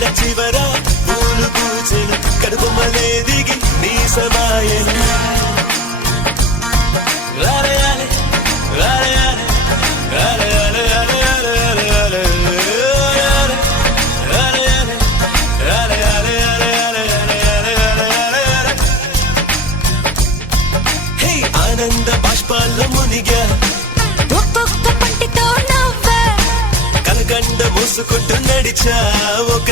కొండ చివర పూలు పూచెను కడుపుమలే దిగి నీ సమాయను ఆనంద బాష్పాల్లో మునిగా ఒక్కొక్క పంటితో నవ్వా కలకండ మూసుకుంటూ నడిచా ఒక